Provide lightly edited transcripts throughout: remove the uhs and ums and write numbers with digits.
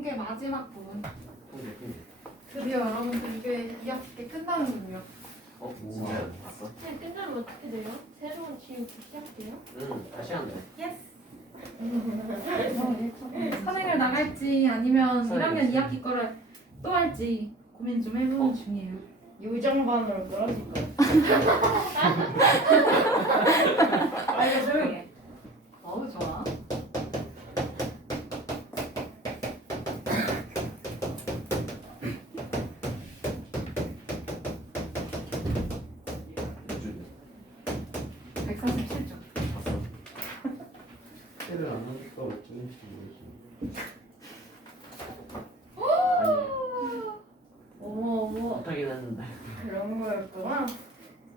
통계 마지막 부분. 통계. 드디어 여러분들 이게 2학기 끝나는군요. 진짜요? 봤어? 그냥 끝나면 어떻게 돼요? 새로운 지금 시작돼요? 다시 하면 돼. 예스. 선행을 나갈지 아니면 선행을 1학년 2학기 거를 또 할지 고민 좀 해보는 중이에요. 요정반으로 떨어질 거예요. 아 이거 조용히 해. 어우 좋아. 몇 줄? 147쪽. 때를 안 하니까 어쩌는지 모르겠어. 어머 못하긴 했는데. 그런 거였구나.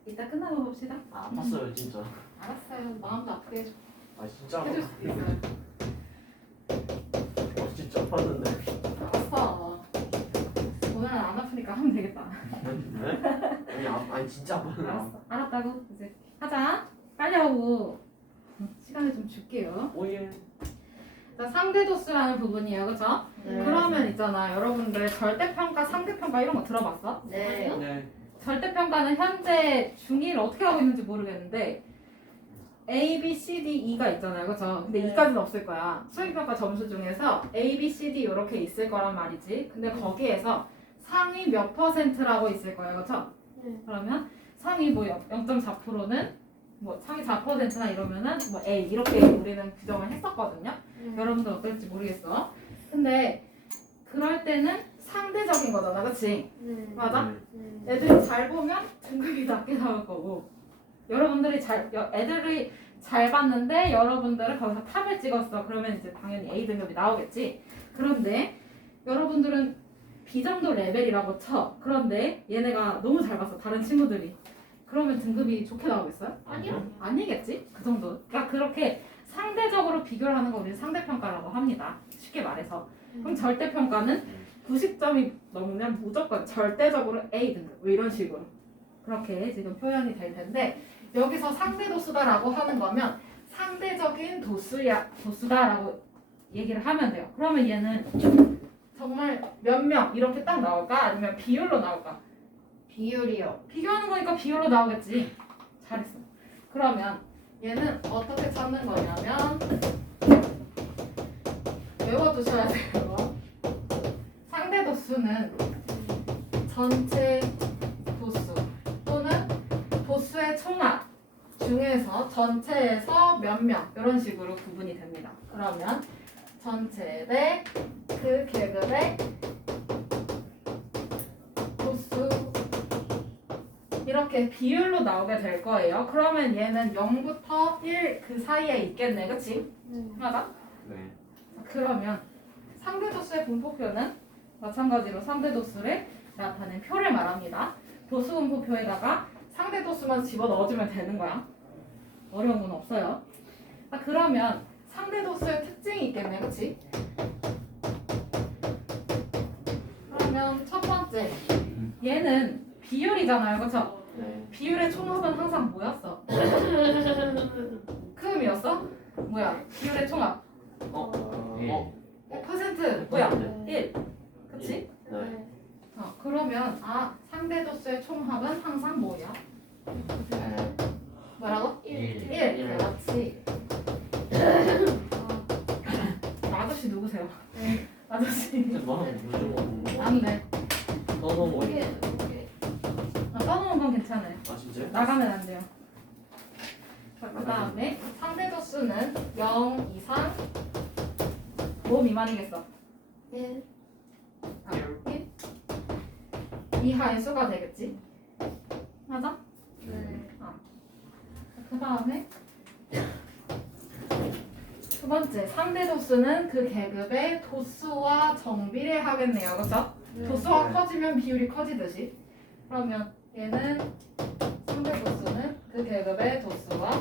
이따 끝나고 봅시다. 봤어요 진짜. 알았어요. 마음도 아프게 해줘. 진짜. 해줄 수 있어요. 진짜 봤는데. 알았어. 오늘은 안 아프니까 하면 되겠다. 네? 아니 진짜 봤는데. 알았어. 알았다고 이제 하자. 빨리 하고 시간을 좀 줄게요. 오예. 자, 상대도수라는 부분이에요, 그렇죠? 네. 그러면 있잖아, 여러분들 절대평가, 상대평가 이런 거 들어봤어? 네. 네. 절대평가는 현재 중1 어떻게 하고 있는지 모르겠는데 A, B, C, D, E가 있잖아요, 그렇죠? 근데 네. 2까지는 없을 거야. 수행평가 점수 중에서 A, B, C, D 이렇게 있을 거란 말이지. 근데 거기에서 상위 몇 %라고 있을 거예요, 그렇죠? 네. 그러면 상위 뭐 0.4%는 뭐 상위 4%나 이러면은 뭐 A 이렇게 우리는 규정을 했었거든요. 여러분들 어떨지 모르겠어. 근데 그럴 때는 상대적인 거잖아, 그렇지? 네. 맞아? 네. 애들이 잘 보면 등급이 낮게 나올 거고, 여러분들이 애들이 잘 봤는데 여러분들은 거기서 탑을 찍었어. 그러면 이제 당연히 A 등급이 나오겠지. 그런데 여러분들은 B 정도 레벨이라고 쳐. 그런데 얘네가 너무 잘 봤어, 다른 친구들이. 그러면 등급이 좋게 나오겠어요? 아니요. 아니겠지? 그 정도. 그러니까 그렇게 상대적으로 비교를 하는 거 우리는 상대평가라고 합니다. 쉽게 말해서. 그럼 절대평가는 90점이 넘으면 무조건 절대적으로 A 등급. 뭐 이런 식으로. 그렇게 지금 표현이 될 텐데 여기서 상대도수다라고 하는 거면 상대적인 도수다라고 얘기를 하면 돼요. 그러면 얘는 정말 몇 명 이렇게 딱 나올까? 아니면 비율로 나올까? 비율이요. 비교하는 거니까 비율로 나오겠지. 잘했어. 그러면 얘는 어떻게 찾는 거냐면 외워두셔야 돼요. 상대 도수는 전체 도수 또는 도수의 총합 중에서 전체에서 몇 명 이런 식으로 구분이 됩니다. 그러면 전체 대 그 계급의 도수 이렇게 비율로 나오게 될 거예요. 그러면 얘는 0부터 1 그 사이에 있겠네, 그치? 맞아? 네. 그러면 상대도수의 분포표는 마찬가지로 상대도수를 나타낸 표를 말합니다. 도수분포표에다가 상대도수만 집어넣어주면 되는 거야. 어려운 건 없어요. 그러면 상대도수의 특징이 있겠네, 그치? 그러면 첫 번째, 얘는 비율이잖아요, 그쵸? 네. 비율의 총합은 항상 뭐였어? 크음이었어? 뭐야? 비율의 총합. 어? 100% 뭐야? 네. 1. 그치? 네. 그러면 상대도수의 총합은 항상 뭐야? 뭐라고? 1. 그렇지. 아저씨 누구세요? 아저씨. 뭐? 안 돼. 떠넘어. 떠놓은 건 괜찮아요. 진짜? 나가면 안 돼요. 그 다음에 상대도수는 0 이상 뭐 미만이겠어? 1. 1 이하의 수가 되겠지? 맞아? 네. 그 다음에 두 번째 상대도수는 그 계급의 도수와 정비례하겠네요, 그렇죠? 도수가 네. 커지면 비율이 커지듯이. 그러면 얘는 상대도수는 그 계급의 도수와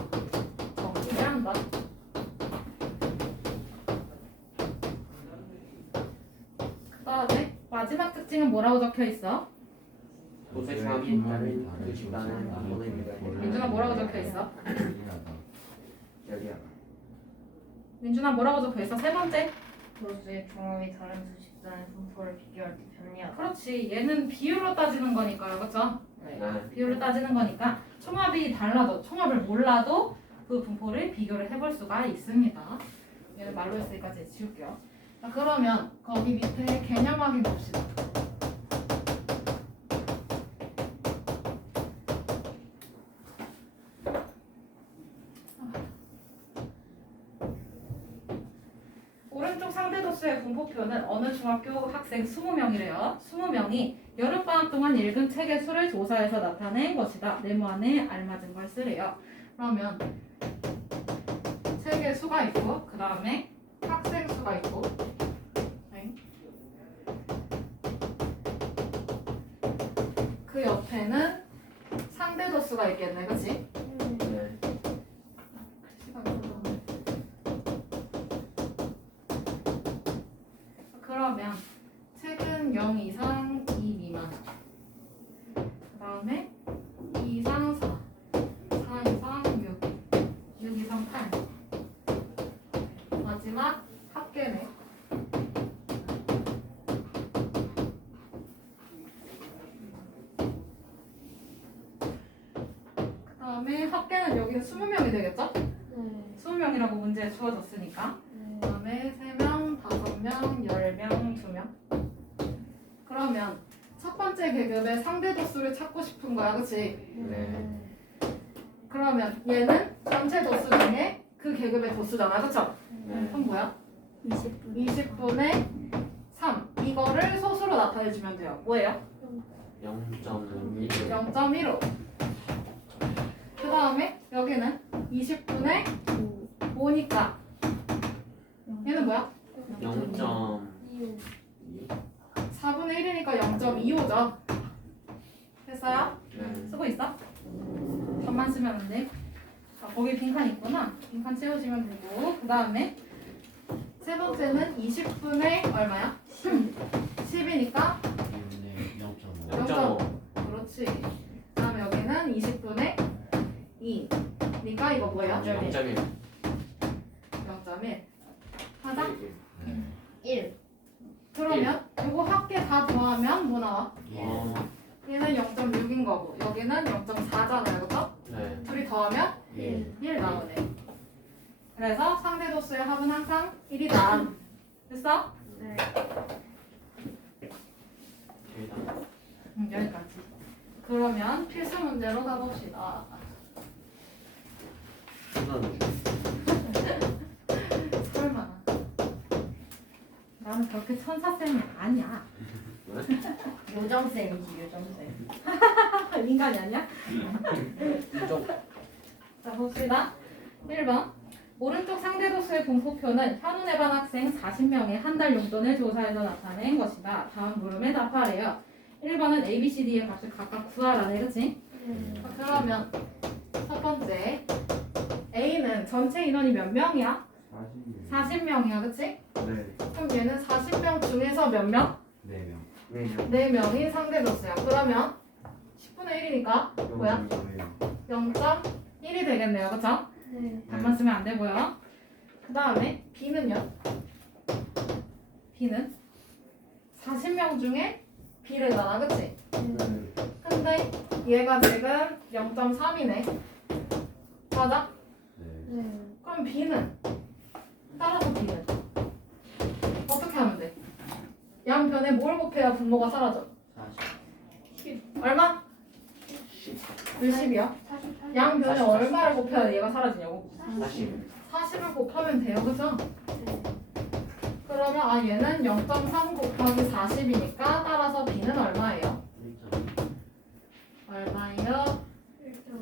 정비례한다. 그 다음에 마지막 특징은 뭐라고 적혀 있어? 도세 중함이 다른 그 집단은 모든 민준아 뭐라고 적혀 있어? 열이야. 민준아 뭐라고 적혀 있어? 세 번째 도수의 종합이 다른 두 집단의 분포를 비교할 때 변이하다. 그렇지. 얘는 비율로 따지는 거니까요. 그렇죠? 네. 비율로 따지는 거니까 총합이 달라도 총합을 몰라도 그 분포를 비교를 해볼 수가 있습니다. 얘는 말로 했으니까 이제 지울게요. 자, 그러면 거기 밑에 개념 확인 봅시다. 오른쪽 상대도수의 분포표는 어느 중학교 학생 20명이래요. 20명이 여름방학 동안 읽은 책의 수를 조사해서 나타낸 것이다. 네모안에 알맞은 걸 쓰래요. 그러면 책의 수가 있고 그 다음에 학생 수가 있고 네. 그 옆에는 상대도수가 있겠네. 그치? 네. 그러면 책은 0 이상 2 미만 그 다음에 2 이상 4 4 이상 6 이상 8 마지막 합계네. 그 다음에 합계는 여기는 20명이 되겠죠? 네. 20명이라고 문제에 주어졌으니까 그 다음에 3명, 5명, 10명, 2명. 그러면 첫 번째 계급의 상대 도수를 찾고 싶은 거야, 그치? 네. 그러면 얘는 전체 도수 중에 그 계급의 도수잖아, 그쵸? 네. 그럼 뭐야? 20분. 20분의 3. 이거를 소수로 나타내주면 돼요. 뭐예요? 0.1. 0.15. 그 다음에 여기는 20분의 5니까 얘는 뭐야? 0.2. 4분의 1이니까 0.25죠. 됐어요? 네. 쓰고 있어? 점만 쓰면 안 돼. 자, 거기 빈칸 있구나. 빈칸 채우시면 되고 그 다음에 세 번째는 20분의 얼마야? 10이니까 0.5. 그렇지. 그 다음에 여기는 20분의 2니까 이거 뭐예요? 0.1. 0.1 하자. 1. 그러면 이거 합계 다 더하면 뭐 나와? 어. 얘는 0.6인 거고 여기는 0.4잖아요, 그렇죠? 네. 둘이 더하면 1. 1 나오네. 그래서 상대도수의 합은 항상 1이다. 됐어? 네. 여기까지. 그러면 필수 문제로 가봅시다. 설마. 나는 그렇게 천사쌤이 아니야. 요정쌤이지, 요정쌤. 인간이 아니야? 이쪽. 자, 봅시다. 1번. 오른쪽 상대도수의 분포표는 현운에 반 학생 40명의 한 달 용돈을 조사해서 나타낸 것이다. 다음 물음에 답하래요. 1번은 A, B, C, D의 값을 각각 구하라네, 그치? 그러면 첫 번째 A는 전체 인원이 몇 명이야? 40명이야, 그치? 네. 그럼 얘는 40명 중에서 몇 명? 4명. 4명이 상대도수야. 그러면 10분의 1이니까 뭐야? 0.1이 되겠네요, 그쵸? 네. 답만 쓰면 안 되고요. 그 다음에 B는요? B는 40명 중에 B를 나눠, 그치? 근데 얘가 지금 0.3이네. 맞아? 네. 그럼 B는? 따라서 B는? 어떻게 하면 돼? 양변에 뭘 곱해야 분모가 사라져? 40. 얼마? 10이야? 양변에 40. 얼마를 곱해야 얘가 사라지냐고? 40. 40을 곱하면 돼요, 그죠? 그러면 얘는 0.3 곱하기 40이니까 따라서 B는 얼마예요? 1.2. 얼마예요?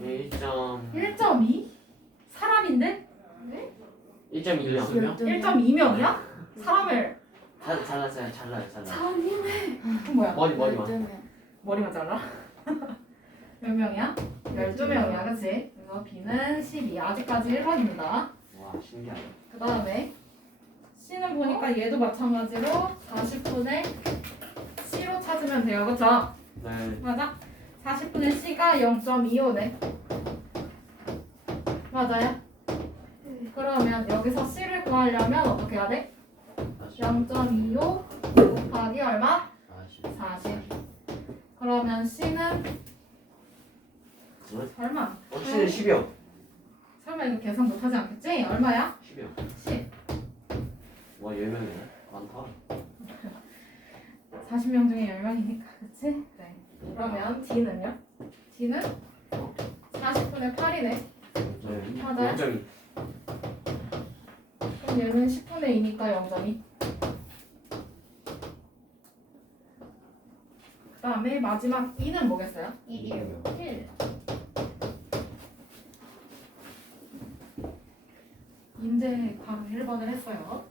1.2명. 1.2? 사람인데? 1.2명. 1.2명이야? 사람을 잘랐어요. 잘라요. 그럼 뭐야? 머리만. 머리만 잘라? 몇 명이야? 12명이야, 그치? 그래서 B는 12. 아직까지 1번입니다. 와, 신기하다. 그 다음에 C는 보니까 얘도 마찬가지로 40분의 C로 찾으면 돼요, 그쵸? 네. 맞아? 40분의 C가 0.25네. 맞아요? 그러면 여기서 C를 구하려면 어떻게 해야 돼? 0.25 곱하기 얼마? 40. 그러면 C는 설마 어치는 10이요. 설마 이거 계산 못하지 않겠지? 얼마야? 10이요. 10. 와 10명이네. 많다. 40명 중에 10명이니까 그치? 네. 그러면 D는요? D는 40분의 8이네. 네. 맞아요? 0.2. 그럼 얘는 10분의 2니까 0.2. 그 다음에 마지막 2는 뭐겠어요? 1이요. 1. 이제 바로 1번을 했어요.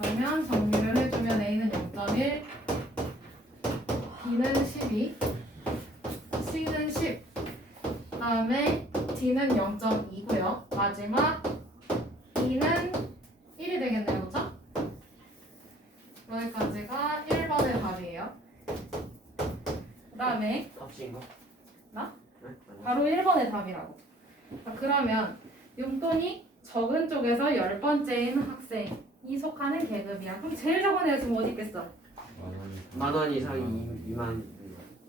그러면 정리를 해주면 A는 0.1, B는 12, C는 10, 그 다음에 D는 0.2고요. 마지막 E는 1이 되겠네요. 그죠? 여기까지가 1번의 답이에요. 그 다음에 합치인가? 나? 네? 아니. 바로 1번의 답이라고. 자, 그러면 용돈이 적은 쪽에서 10번째인 학생이 속하는 계급이야. 그럼 제일 적은 애가 지금 어디 있겠어? 10,000원 이상이 2만.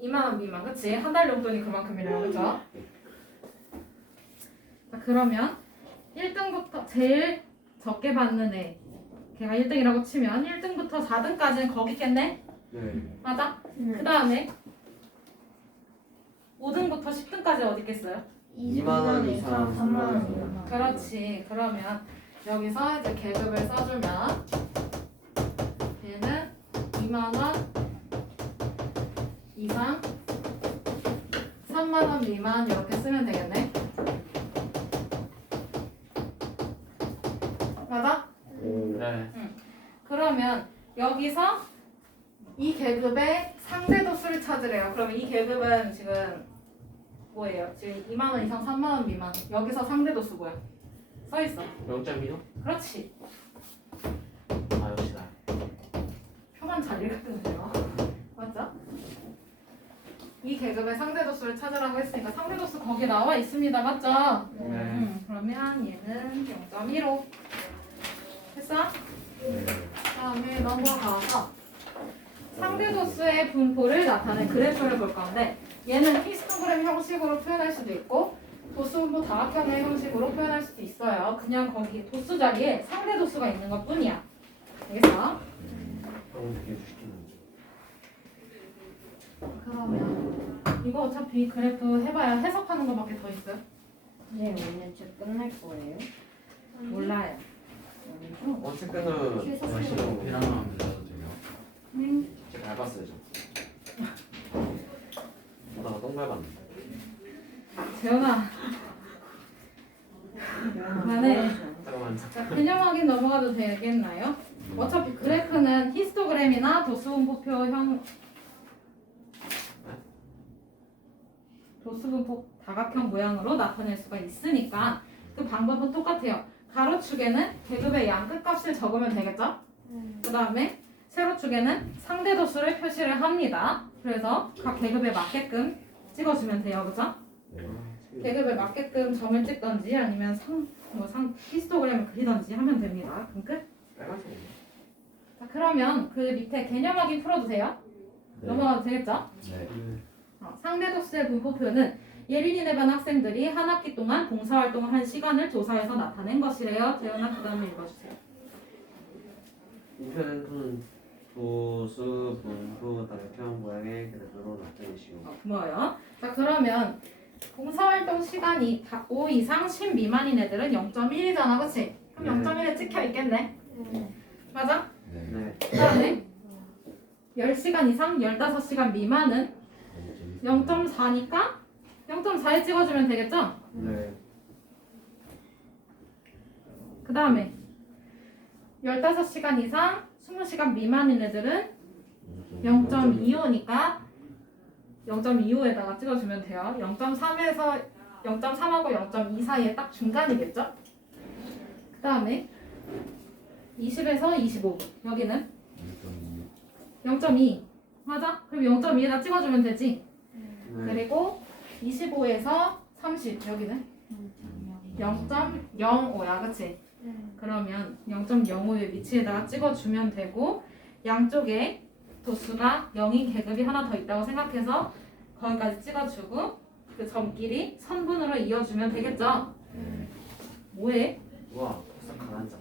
2만원 미만, 그치? 한 달 용돈이 그만큼이래요, 그죠? 자, 그러면 1등부터 제일 적게 받는 애, 걔가 1등이라고 치면 1등부터 4등까지는 거기 있겠네? 네. 맞아? 그 다음에 5등부터 10등까지 어디 있겠어요? 2만원 이상, 3만원 이상. 그렇지. 그러면 여기서 이제 계급을 써주면 얘는 2만원 이상 3만원 미만 이렇게 쓰면 되겠네. 맞아? 네. 그러면 여기서 이 계급의 상대도 수를 찾으래요. 그러면 이 계급은 지금 뭐예요? 지금 2만원 이상 3만원 미만. 여기서 상대도 수 뭐야? 써있어. 0.2요? 그렇지. 아 역시 나. 표만 잘 읽으면 돼요. 맞죠? 이 계급의 상대도수를 찾으라고 했으니까 상대도수 거기에 나와 있습니다. 맞죠? 네. 그러면 얘는 0.15 됐어? 네. 다음에 넘어가서 상대도수의 분포를 나타낸 그래프를 볼 건데 얘는 히스토그램 형식으로 표현할 수도 있고 도수분포 다각형의 형식으로 표현할 수도 있어요. 그냥 거기 도수 자리에 상대도수가 있는 것 뿐이야. 알겠어? 어떻게 시키는지. 그러면 이거 어차피 그래프 해봐야 해석하는 것밖에 더 있어요? 네, 오늘 책 끝날 거예요. 몰라요. 어쨌든 최소 열심히 피라노 들려도 돼요? 제가 밟았어요 저. 보다가 똥 밟았는데. 재현아 그만해. 잠깐만. 자, 개념 확인 넘어가도 되겠나요? 어차피 그래프는 히스토그램이나 도수분포표형 도수분포 다각형 모양으로 나타낼 수가 있으니까 그 방법은 똑같아요. 가로축에는 계급의 양 끝값을 적으면 되겠죠? 그 다음에 세로축에는 상대도수를 표시를 합니다. 그래서 각 계급에 맞게끔 찍어주면 돼요. 그죠? 계급에 맞게끔 점을 찍던지 아니면 히스토그램을 그리던지 하면 됩니다. 그럼 끝? 빨간색이네. 자, 그러면 그 밑에 개념 확인 풀어도 돼요? 넘어가도 되겠죠? 네. 상대도수의 분포표는 예린이네 반 학생들이 한 학기 동안 봉사활동을 한 시간을 조사해서 나타낸 것이래요. 재현아 그 다음에 읽어주세요. 우편은 도수 분포 다각형 모양의 그래프로 나타내시오. 고마워요. 자 그러면 봉사활동 시간이 5 이상 10 미만인 애들은 0.1이잖아. 그치? 그럼 네. 0.1에 찍혀 있겠네. 맞아? 네. 네. 그 다음에 10시간 이상 15시간 미만은 0.4니까 0.4에 찍어주면 되겠죠? 네. 그 다음에 15시간 이상 20시간 미만인 애들은 0.25니까 0.25에다가 찍어주면 돼요. 0.3에서 0.3하고 0.2 사이에 딱 중간이겠죠? 그 다음에 20에서 25 여기는 0.2 맞아? 그럼 0.2에다 찍어주면 되지? 네. 그리고 25에서 30 여기는 0.05야 그치? 네. 그러면 0.05의 위치에다가 찍어주면 되고 양쪽에 도수가 0인 계급이 하나 더 있다고 생각해서 거기까지 찍어주고 그 점끼리 선분으로 이어주면 되겠죠? 뭐해? 와 벌써 가난자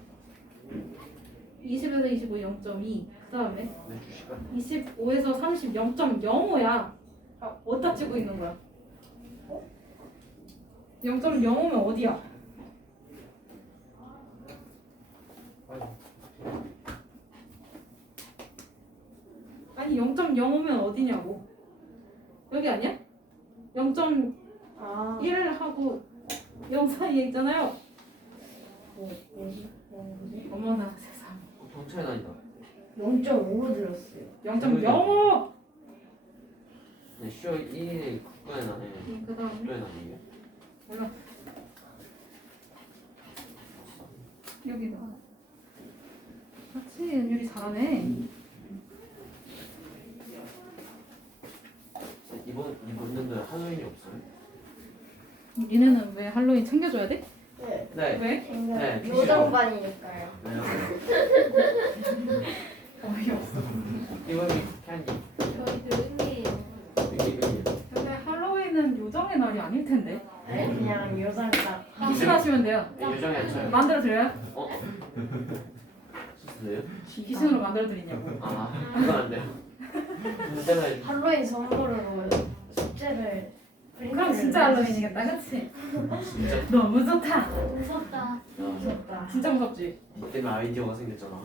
20에서 25 0.2 그 다음에 내 주식은 25에서 30 0.05야. 어디다 찍고 있는 거야? 0.05면 어디야? 아니 0.05면 어디냐고? 여기 아니야? 0.1 아. 하고 0 사이에 있잖아요. 어머나 세상. 돈 차이 나니다 0.5로 들었어요. 0.05. 네 쇼 1이 국가에 나네 그 다음에 국가에 나네 이게 몰라. 여기다. 같이 은율이 잘하네. 이번 연도에 할로윈이 없어요? 니네는 왜 할로윈 챙겨줘야 돼? 네. 네 왜? 네, 요정반이니까요. 왜요? 어이없어. 이번이 캔디 저희 교육님. 이게 근데 할로윈은 요정의 날이 아닐 텐데. 네, 그냥 요정이다. 귀신하시면 돼요. 요정이 안 쳐요 만들어 드려요? 어? 진짜요? 귀신으로 만들어 드리냐고. 아 그건 안 돼요 문제는 할로윈 선물으로 숙제를. 그럼 진짜 할로윈이겠다, 그렇지? 진짜 너무 좋다. 무섭다. 무섭다. 진짜 무섭지? 너 때문에 아이디어가 생겼잖아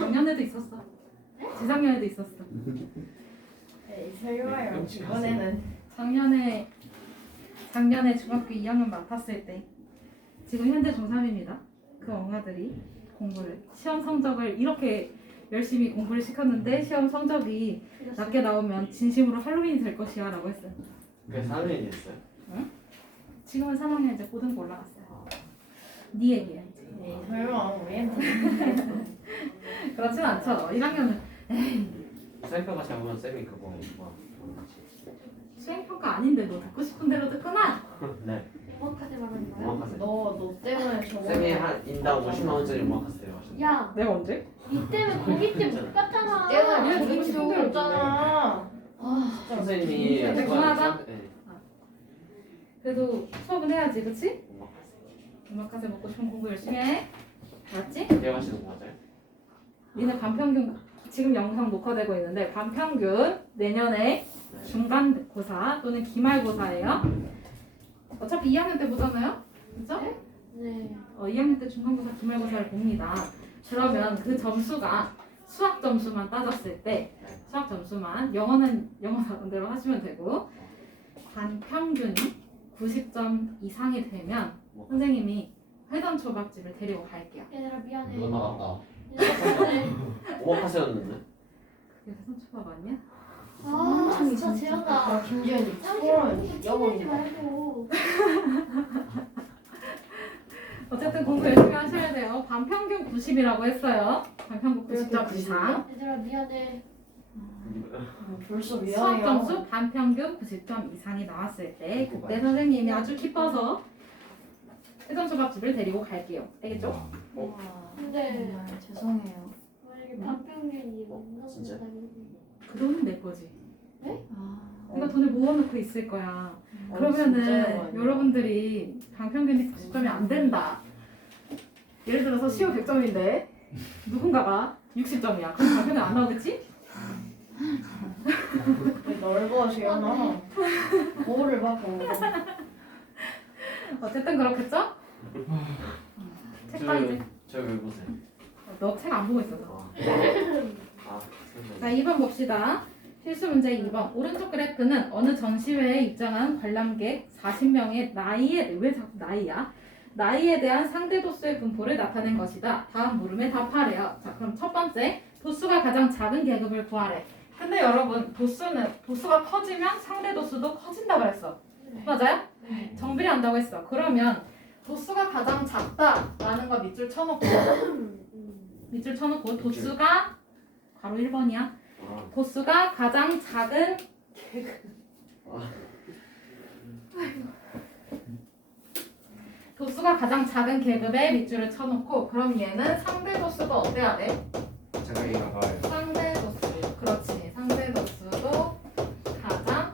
작년에도 있었어. 재작년에도 있었어. 네, 설마요. 이번에는 작년에 중학교 2학년 맡았을 때 지금 현재 중3입니다. 그 엉아들이 공부를 시험 성적을 이렇게 열심히 공부를 시켰는데 시험 성적이 낮게 나오면 진심으로 할로윈이 될 것이야 라고 했어요. 그래서 할로윈이 됐어요? 지금은 3학년 이제 고등부 올라갔어요. 네 얘기야 이제. 네, 설마 우리한테. 그렇진 않죠. 1학년은 수행평가 잘 보면 쌤이 그거 뭐 수행평가 아닌데 너 듣고 싶은 대로 듣구나. 네 오마카세 말하는 거야? 오마카세 너 때문에 쌤이 저번에. 한 인당 50만 원짜리 오마카세를 하셨는데 야, 내가 언제? 니 때문에 고기 때문에 못 갔잖아. 얘는 때문에 듣고 고기 싶은 때문에 대로 없잖아. 아, 선생님이 근데 그만하자. 네, 그래도 수업은 해야지, 그치? 오마카세 오마카세 먹고 싶으면 공부 열심히 해. 알았지? 내가 하시는 거 맞아요? 니네 반평균 지금 영상 녹화되고 있는데 반평균 내년에 중간고사 또는 기말고사예요. 어차피 2학년 때 보잖아요, 그죠? 네. 2학년 때 중간고사, 기말고사를 봅니다. 그러면 그 점수가 수학 점수만 따졌을 때 수학 점수만 영어는 영어 나름대로 하시면 되고 반평균이 90점 이상이 되면 선생님이 회전 초밥집을 데리고 갈게요. 얘들아 미안해. 누가 나갔다. 얘들아 미안해. 오마카세였는데? 그게 회전 초밥 아니야? 아, 진짜 재현아. 김지현이. 어, 영어지 말고. 어쨌든 공부 열심히 하셔야 돼요. 반평균 90이라고 했어요. 반평균 90점 이상. 얘들아 미안해. 벌써 수학 미안해요. 점수 반평균 90점 이상이 나왔을 때 그때 선생님이 아주 기뻐서 회전 초밥집을 데리고 갈게요. 알겠죠? 근데 정말 죄송해요. 만약에 반평균이 넘는 진짜? 그 돈은 내 거지. 아, 내가 돈을 모아놓고 있을 거야. 그러면은 여러분들이 반평균이 90점이 안 된다. 예를 들어서 시오 100점인데 누군가가 60점이야. 그럼 반평균 안 나오겠지? 넓어 지연아. 거울을 봐 거울. 어쨌든 그렇겠죠? 책 봐 이제. 저왜 보세요? 너 책 안 보고 있어서. 아 자 2번 봅시다. 필수 문제 2번. 오른쪽 그래프는 어느 전시회에 입장한 관람객 40명의 나이에 왜 자꾸 나이야? 나이에 대한 상대 도수의 분포를 나타낸 것이다. 다음 물음에 답하래요. 자 그럼 첫 번째 도수가 가장 작은 계급을 구하래. 근데 여러분 도수가 커지면 상대 도수도 커진다 그랬어. 맞아요? 네. 정비례한다고 했어. 그러면 도수가 가장 작다라는 거 밑줄 쳐놓고 밑줄 쳐놓고 도수가 바로 1번이야. 아, 도수가 가장 작은 도수가 도수가 가장 작은 계급에 밑줄을 쳐놓고 그럼 얘는 상대 도수가 어때야 돼? 작게 나가요. 상대 도수. 그렇지. 상대 도수도 가장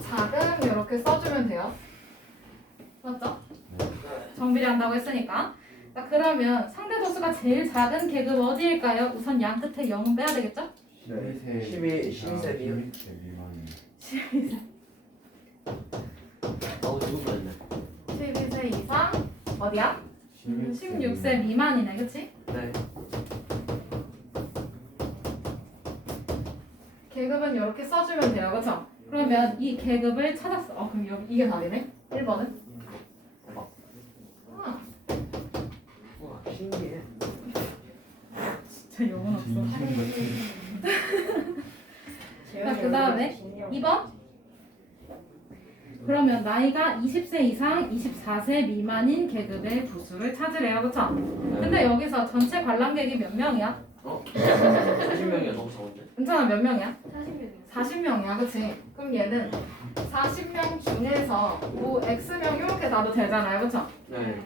작은 이렇게 써주면 돼요. 맞죠? 정비례 한다고 했으니까. 자, 그러면 상대 도수가 제일 작은 계급 어디일까요? 우선 양 끝에 0은 빼야 되겠죠? 네. 12세 미만. 12세. 누구였네? 12세 이상 어디야? 16세 미만이네. 그치? 네. 계급은 이렇게 써주면 돼요. 그쵸? 그러면 이 계급을 찾았어. 그럼 여기 이게 답이네. 1번은? 대박. 아, 우와, 신기해. 진짜 영혼 없어. 재현이 그 다음에 진영. 2번? 그러면 나이가 20세 이상 24세 미만인 계급의 부수를 찾으래요. 그쵸? 근데 여기서 전체 관람객이 몇 명이야? 40명이야 너무 적은데? 괜찮아, 몇 명이야? 40명. 40명이야. 그치? 그럼 얘는 40명 중에서 뭐 X명 이렇게 놔도 되잖아요. 그쵸? 네.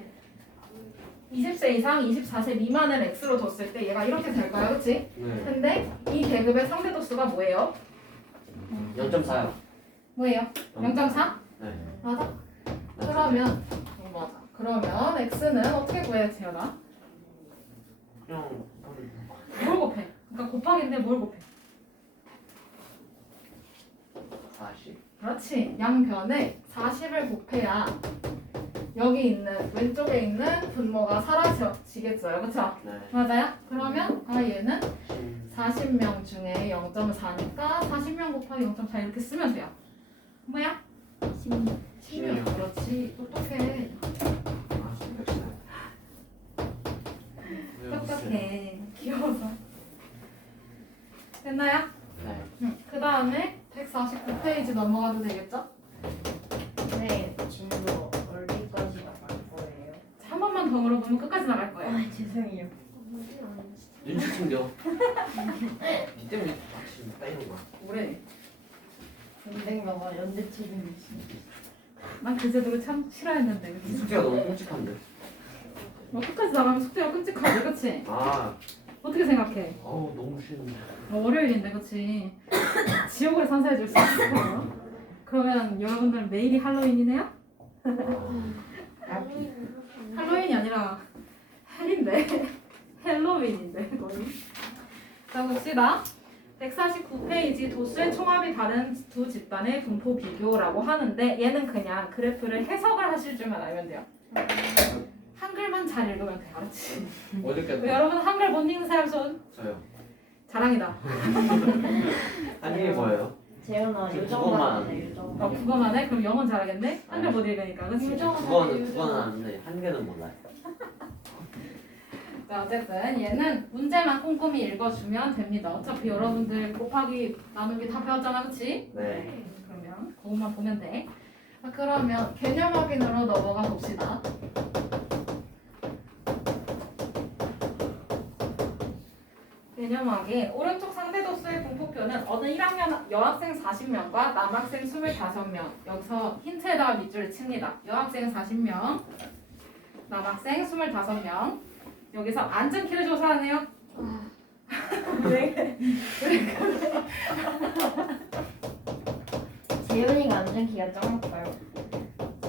20세 이상 24세 미만을 X로 뒀을 때 얘가 이렇게 될까요? 그치? 네. 근데 이 계급의 상대 도수가 뭐예요? 0.4요. 뭐예요? 0.4? 네. 맞아? 그러면 맞아. 그러면 X는 어떻게 구해야 재현아? 그냥 뭘 곱해? 그러니까 곱하기인데 뭘 곱해? 40. 그렇지. 양변에 40을 곱해야 여기 있는 왼쪽에 있는 분모가 사라지겠어요. 그쵸? 네. 맞아요? 그러면 얘는 40명 중에 0.4니까 40명 곱하기 0.4 이렇게 쓰면 돼요. 뭐야? 10명. 그렇지. 똑똑해. 아, 역시. 똑똑해. 귀여워서. 됐나요? 네. 그 다음에 149페이지 넘어가도 되겠죠? 네, 진도 어디까지 나갈 거예요? 한 번만 더 물어보면 끝까지 나갈 거예요. 아, 죄송해요. 눈치 챙겨. 니 때문에 같이 따이는 거야. 뭐래? 군대인가 봐, 연대 책임이 있어. 난 그 제도를 참 싫어했는데. 그치? 숙제가 너무 끔찍한데. 끝까지 나가면 숙제가 끔찍하지, 그치? 아, 어떻게 생각해? 너무 싫은데. 월요일인데, 그치? 지옥을 선사해 줄 수 있어. 그러면 여러분들 매일이 할로윈이네요? 할로윈이 아니라 헬인데. 헬로윈인데, 거의. 자, 봅시다. 149페이지 도수의 총합이 다른 두 집단의 분포 비교라고 하는데 얘는 그냥 그래프를 해석을 하실 줄만 알면 돼요. 한글만 잘 읽으면 돼요. 그렇지? 어저께 여러분 한글 못 읽는 사람 손 저요. 자랑이다. 한국이 뭐예요? 재현아, 그 요정만 그것만. 하네, 요정. 국어만 해? 그럼 영어는 잘하겠네? 한글 못 읽으니까. 그렇지? 그거는 아는데 한 개는 몰라요. 자, 어쨌든 얘는 문제만 꼼꼼히 읽어주면 됩니다. 어차피 여러분들 곱하기 나누기 다 배웠잖아. 그치? 네. 그러면 그것만 보면 돼. 자, 그러면 개념 확인으로 넘어가 봅시다. 개념 확인. 오른쪽 상대도수의 분포표는 어느 1학년 여학생 40명과 남학생 25명. 여기서 힌트에다가 밑줄을 칩니다. 여학생 40명, 남학생 25명. 여기서 앉은 키를 조사하네요. 네. 재현이가 앉은 키가 짱 높아요.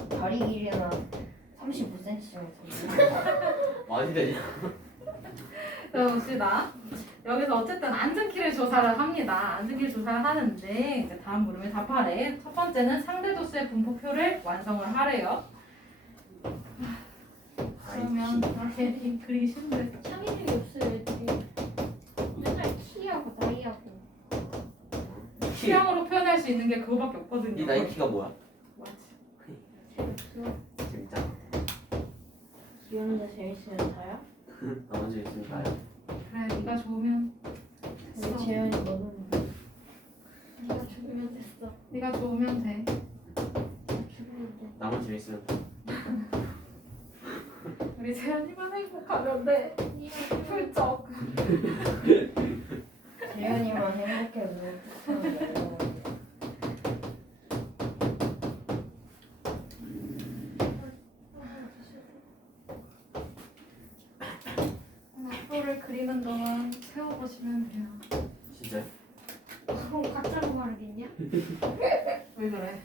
다리 길이는 35cm 정도. 많이 되냐? 자, 봅시다. 여기서 어쨌든 앉은 키를 조사를 합니다. 앉은 키를 조사를 하는데 이제 다음 물음에 답하래. 첫 번째는 상대도수의 분포표를 완성을 하래요. 그러면 괜히 그리기 싫은데. 창의력이 없어야지. 맨날 키하고 나이하고. 취향으로 표현할 수 있는 게 그거밖에 없거든요. 이 나이키가 뭐야? 맞지? 진짜. 귀여운데 재밌으면 다야? 나 먼저 있으니까요. 그래, 네가 좋으면 우리 재현이 너는 네가 죽으면 됐어. 네가 좋으면 돼. 죽으면 돼. 나만 재밌으면 돼. 우리 재현이만 행복하면 돼. 훌쩍. 재현이만 행복해도 이거를 그리는 동안 세워보시면 돼요. 진짜? 그럼 가짜로 말하겠냐? 왜 그래?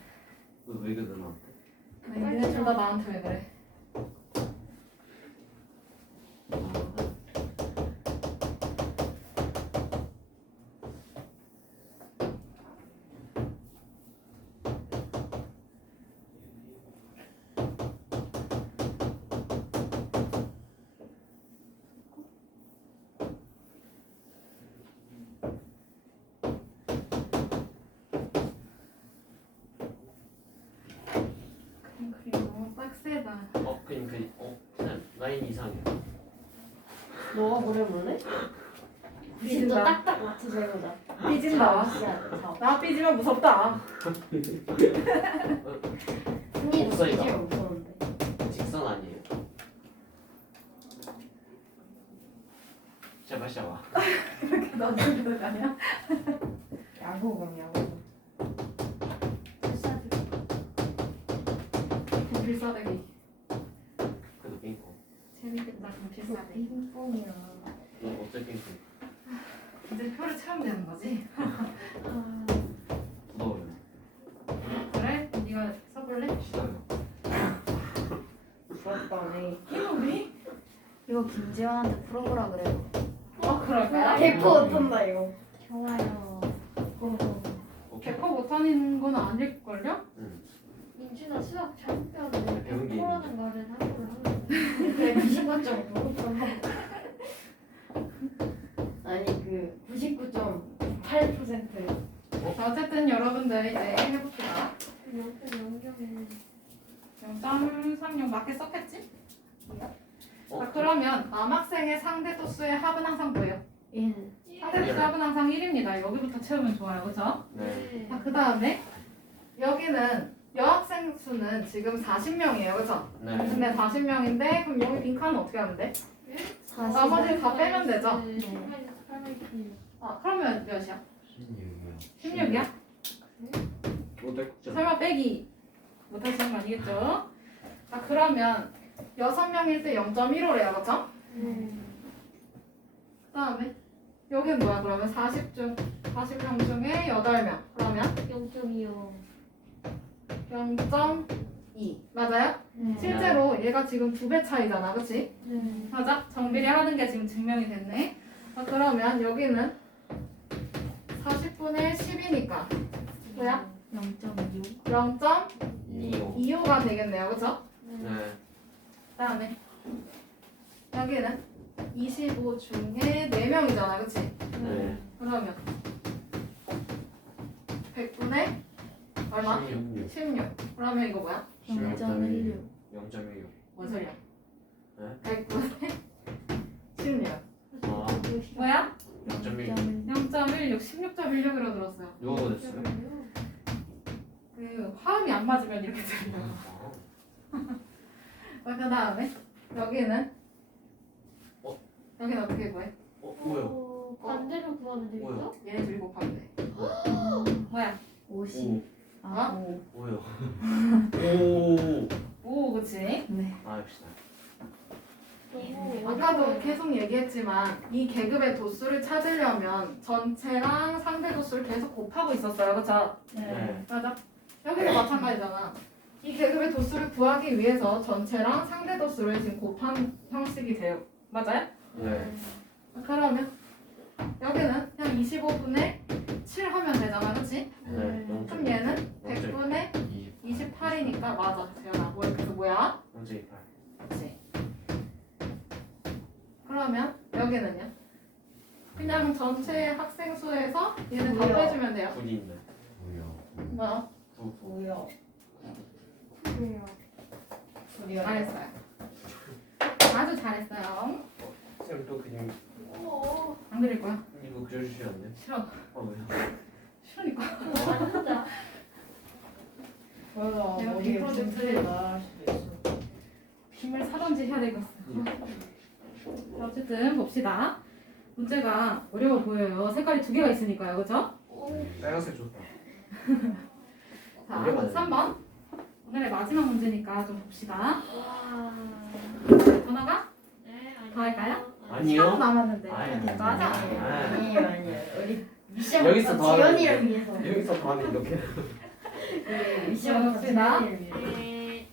왜 그러나? 니네 둘 다 나한테 왜 그래? 그림 너무 빡세다. 그냥 라인 이상해. 너가 그려볼래? 삐진다. 진짜 딱딱 맞춰서 해보자. 삐진다. 자, 나 삐지면 무섭다. 언니도 없어이가. 삐지면 무서운데. 직선 아니에요. 제발 샤와. 너도 그런 거 아니야? 야구공 야구공. 필사대기. 그래도 빙고. 재밌겠다. 그럼 필사대기. 핑퐁이야. 너 어째 빙고? 이제 표를 채우면 되는 거지? 무더워요. 그래? 네가 써볼래? 싫어요. 부럽다네. 이놈이? 이거 김재환한테 풀어보라 그래요. 그럴까요? 개코 못한다 이거. 좋아요. 오케이. 100% 못하는 건 아닐걸요? 민준아 수학 잘못 배웠는데 배운 게 코라는 말은 한국어로 하면 그래 99.9%. 아니 그 99.8%. 자, 어쨌든 여러분들 이제 해봅시다. 0.0경에는 0.36 맞게 썼겠지? 자, 그러면 남학생의 상대 도수의 합은 항상 뭐예요? 1. 상대 도수 합은 항상 1입니다. 여기부터 채우면 좋아요. 그죠? 네. 자, 그 다음에 여기는 여학생 수는 지금 40명이에요. 그죠? 네. 근데 40명인데 그럼 여기 빈칸은 어떻게 하면 돼? 나머지를 다 빼면 되죠? 네. 아, 그러면 몇이야? 16이요. 16이야? 못할 국자. 설마 빼기 못하시는 거 아니겠죠? 자, 그러면 6명일 때 0.15래요. 그죠? 그 다음에 여기는 뭐야? 그러면 40명 중에 8명. 그러면 0.25. 0.2 맞아요? 네. 실제로 얘가 지금 2배 차이잖아. 그치? 네. 맞아? 정비례 하는 게 지금 증명이 됐네. 자, 그러면 여기는 40분의 10이니까 뭐야? 0.6. 2호. 0.25가 되겠네요. 그쵸? 네. 그 다음에 여기는 25 중에 4명이잖아. 그치? 네. 그러면 100분의 얼마? 16. 16. 그러면 이거 뭐야? 0.16. 0.16. 뭔 소리야? 네? 100분의 16. 아. 뭐야? 0.16. 0.16, 16.16으로 들었어요. 누가 그랬어요? 그 화음이 안 맞으면 이렇게 들려요. 그 다음에 여기는 여기는 어떻게 구해? 뭐요? 반대로 구하면 되겠어? 뭐요? 얘네 둘이 곱하면 돼. 뭐야? 50. 아, 뭐요? 오. 오, 그치? 네. 아 역시나. 아까도 계속 얘기했지만 이 계급의 도수를 찾으려면 전체랑 상대 도수를 계속 곱하고 있었어요. 그쵸? 네. 맞아. 여기도 마찬가지잖아. 이 계급의 도수를 구하기 위해서 전체랑 상대 도수를 지금 곱한 형식이 돼요. 맞아요? 네. 그러면 여기는 그냥 25분의 7 하면 되잖아. 그치? 네. 그럼 얘는 100분의 28이니까 맞아. 재현아. 그래서 뭐야? 0.28. 그치? 그러면 여기는요? 그냥 전체 학생 수에서 얘는 다 뭐야? 빼주면 돼요. 9이 있네. 뭐? 9. 뭐야? 그래요. 소리야. 잘했어요. 아주 잘했어요. 쌤 또 그림 안 그릴 거야? 이거 그려주시면 안 돼? 싫어. 왜요? 싫으니까. 맞는다. 맞아. 내가 머리에 이 프로젝트를- 문제를 나갈 수도 있어. 힘을 사던지 해야 되겠어. 자, 어쨌든 봅시다. 문제가 어려워 보여요. 색깔이 2개가 있으니까요. 그죠? 빨간색 좋다. 자, 어려워요. 3번. 오늘의 마지막 문제니까 좀 봅시다. 와. 더 나가? 네, 아니요. 더 할까요? 아니요. 남았는데. 아니, 맞아. 아니에요. 우리 미션 여기서 더 지연이를 위해서. 여기서 더하면 이렇게. 네, 미션 봅시다. 지연이를 위해서. 네.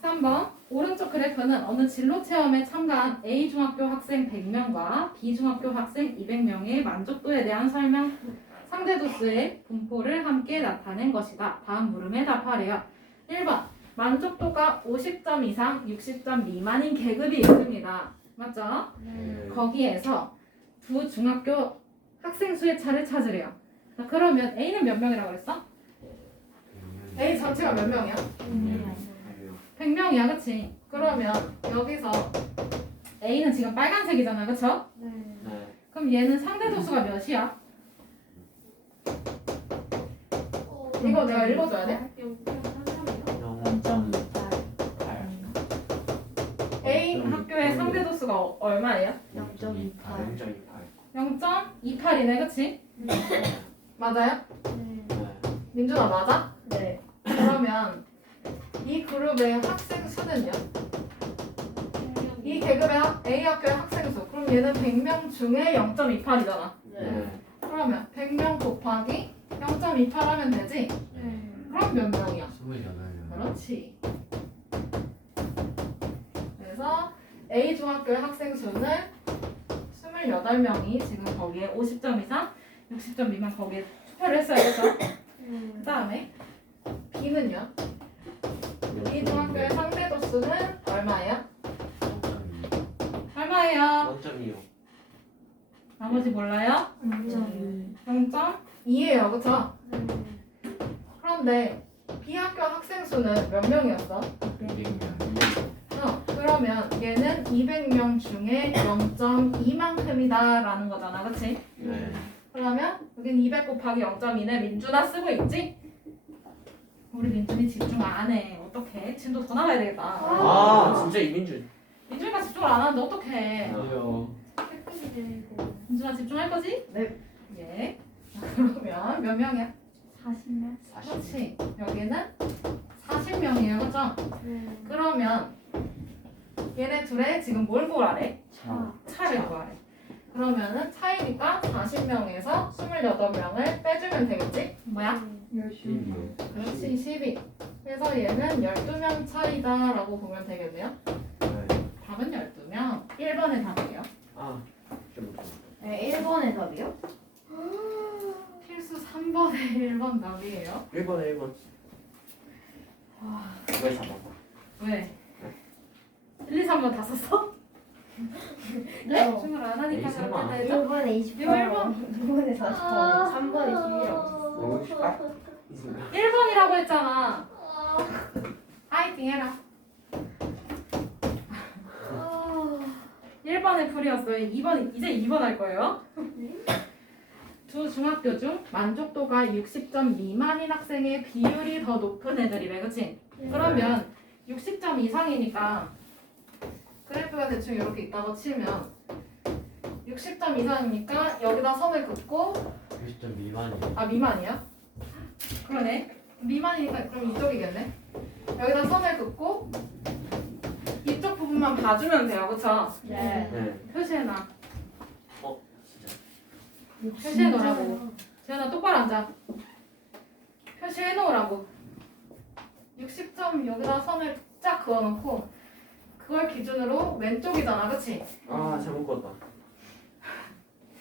3번 오른쪽 그래프는 어느 진로 체험에 참가한 A 중학교 학생 100명과 B 중학교 학생 200명의 만족도에 대한 설명 상대도수의 분포를 함께 나타낸 것이다. 다음 물음에 답하래요. 1번 만족도가 50점 이상 60점 미만인 계급이 있습니다. 맞죠? 네. 거기에서 두 중학교 학생 수의 차를 찾으래요. 자, 그러면 A는 몇 명이라고 그랬어? A 전체가 몇 명이야? 100명이야, 그치? 그러면 여기서 A는 지금 빨간색이잖아, 그쵸? 네. 그럼 얘는 상대도수가 몇이야? 이거 내가 읽어줘야 돼? 0.8. A 학교의 상대도수가 얼마예요? 0.28. 0.28이네, 그치? 맞아요? 민준아, 맞아? 네. 그러면 이 그룹의 학생 수는요? 이 계급의 A 학교의 학생 수. 그럼 얘는 100명 중에 0.28이잖아. 네. 그러면 100명 곱하기 0.28 하면 되지? 그럼 몇 명이야? 28명. 그렇지. 그래서 A 중학교의 학생 수는 28명이 지금 거기에 50점 이상, 60점 미만 거기에 투표를 했어요. 그래서 그 다음에 B는요? B 중학교의 상대도수는 얼마예요? 얼마예요? 0.25. 나머지 몰라요? 0.2예요. 그쵸? 그런데 B 학교 학생 수는 몇 명이었어? 200명. 그러면 얘는 200명 중에 0.2만큼이다 라는 거잖아. 그치? 네. 그러면 여긴 200 곱하기 0.2네. 민준아 쓰고 있지? 우리 민준이 집중 안 해. 어떡해? 지금도 더 나가야 되겠다. 아, 진짜 이민준. 민준이가 집중을 안 하는데 어떡해? 아니요. 민준아 집중할 거지? 네. 예. 자, 그러면 몇 명이야? 40명? 40. 그렇지. 여기는 40명이에요. 그죠? 그러면 얘네 둘의 지금 뭘 구하래? 차를 구하래. 그러면은 차이니까 40명에서 28명을 빼주면 되겠지? 뭐야? 12명. 그렇지, 12. 그래서 얘는 12명 차이다 라고 보면 되겠네요. 네. 답은 12명. 1번의 답이에요. 아, 좀. 네, 1번의 답이요? 필수 3번의 1번 답이에요. 1번에 1번. 왜 잡아봐? 왜? 1, 2, 3번 다 썼어? 네. 집중을 안 하니까 에이, 설마. 그렇게 되죠? 1번에 28. 이거 1번. 2번에 48. 3번에 11이라고. 너무 쉽다. 1번이라고 했잖아. 파이팅 해라. 1번의 풀이었어요. 2번, 이제 2번 할 거예요. 두 중학교 중 만족도가 60점 미만인 학생의 비율이 더 높은 애들이래. 그치? 그러면 60점 이상이니까 그래프가 대충 이렇게 있다고 치면 60점 이상이니까 여기다 선을 긋고 60점 미만이. 아 미만이야? 그러네. 미만이니까 그럼 이쪽이겠네. 여기다 선을 긋고 이쪽 부분만 봐주면 돼요. 그쵸? 네. 네. 표시해놔. 진짜. 표시해놓으라고. 재현아 똑바로 앉아. 표시해놓으라고. 60점 여기다 선을 쫙 그어놓고 그걸 기준으로 왼쪽이잖아. 그치? 아, 잘못 그었다.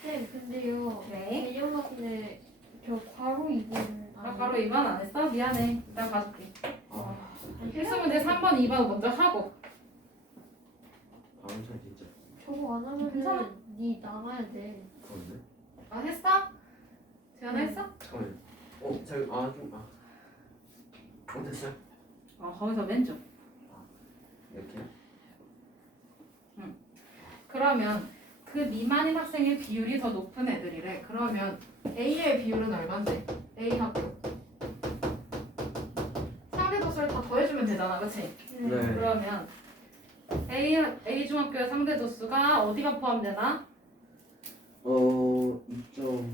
네, 근데요. 네. 개념학인데 저 괄호 2번. 아 바로 2번 안 했어? 미안해. 내가 봐줄게. 아, 필수 문제 3번, 2번 먼저 하고. 다음 차 진짜. 저거 안 괜찮아. 하면은 니 나가야 돼. 그런데? 아 했어? 재현아 했어? 잠깐만. 좀, 됐어요? 거기서 왼쪽. 이렇게? 그러면 그 미만인 학생의 비율이 더 높은 애들이래. 그러면 A의 비율은 얼마인지? A 학교. 상대도수를 다 더해주면 되잖아, 그치? 네. 그러면 A 중학교의 상대도수가 어디가 포함되나? 2점.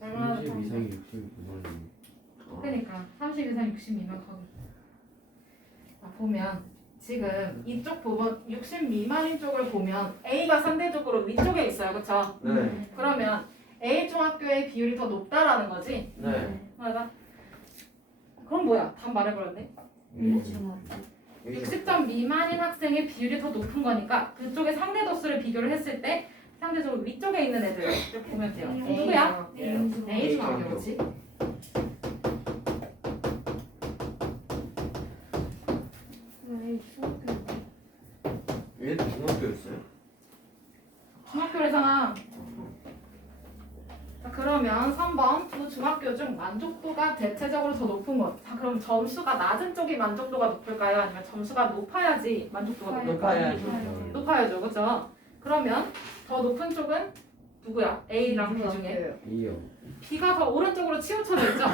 얼마나 30 이상이 62만이. 그러니까 30 이상 60 미만 거기. 자, 보면 지금 이쪽 부분 60 미만인 쪽을 보면 A가 상대적으로 위쪽에 있어요. 그쵸? 네. 그러면 A 중학교의 비율이 더 높다라는 거지? 네. 맞아. 그럼 뭐야? 답 말해버렸네. 60점 미만인 학생의 비율이 더 높은 거니까 그쪽의 상대 도수를 비교를 했을 때 상대적으로 위쪽에 있는 애들을 보면 돼요. 누구야? A 중학교지. 얘도 중학교였어요? 중학교래잖아. 자, 그러면 3번 두 중학교 중 만족도가 대체적으로 더 높은 것. 자, 그럼 점수가 낮은 쪽이 만족도가 높을까요? 아니면 점수가 높아야지 만족도가 높을까요? 높아야지. 높아야죠, 그렇죠? 그러면 더 높은 쪽은 누구야? A랑 B 중에 이요. B가 더 오른쪽으로 치우쳐져 있죠?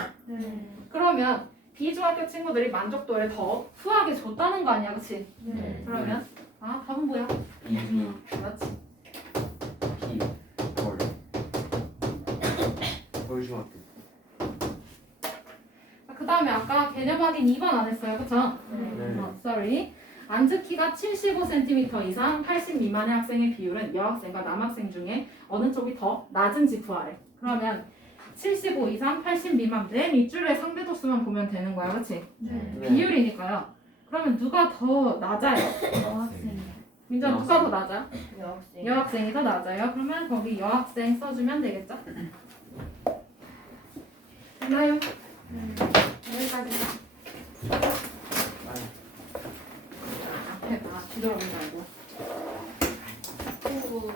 그러면 B 중학교 친구들이 만족도를 더 후하게 줬다는 거 아니야, 그렇지? 그러면 아, 답은 뭐야? 맞지? B. 걸. 걸 중학교. 그 다음에 아까 개념 확인 2번 안 했어요, 그쵸? 네. sorry. 앉은 키가 75cm 이상 80 미만의 학생의 비율은 여학생과 남학생 중에 어느 쪽이 더 낮은지 구하래. 그러면 75 이상 80 미만 맨 윗줄의 상대 도수만 보면 되는 거야, 그렇지? 네. 비율이니까요. 그러면 누가 더 낮아요? 민정 누가 더 낮아? 여학생. 여학생이 더 낮아요. 그러면 거기 여학생 써주면 되겠죠? 됐나요? 여기까지. 앞에 다 뒤돌아보지 말고.